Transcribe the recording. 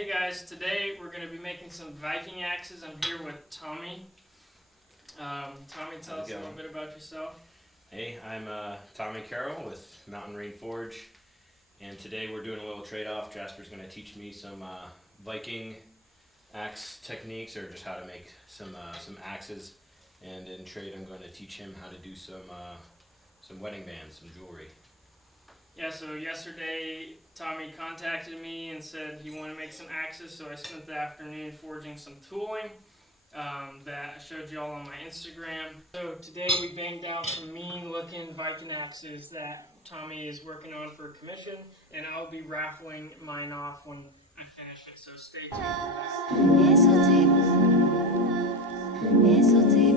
Hey guys, today we're going to be making some Viking axes. I'm here with Tommy. Tommy, tell us a little bit about yourself. Hey, I'm Tommy Carroll with Mountain Rain Forge, and today we're doing a little trade-off. Jasper's going to teach me some Viking axe techniques, or just how to make some axes, and in trade I'm going to teach him how to do some wedding bands, some jewelry. Yeah, so yesterday Tommy contacted me and said he wanted to make some axes, so I spent the afternoon forging some tooling that I showed you all on my Instagram. So today we banged out some mean looking Viking axes that Tommy is working on for a commission, and I'll be raffling mine off when I finish it, so stay tuned. It's so deep. It's so deep.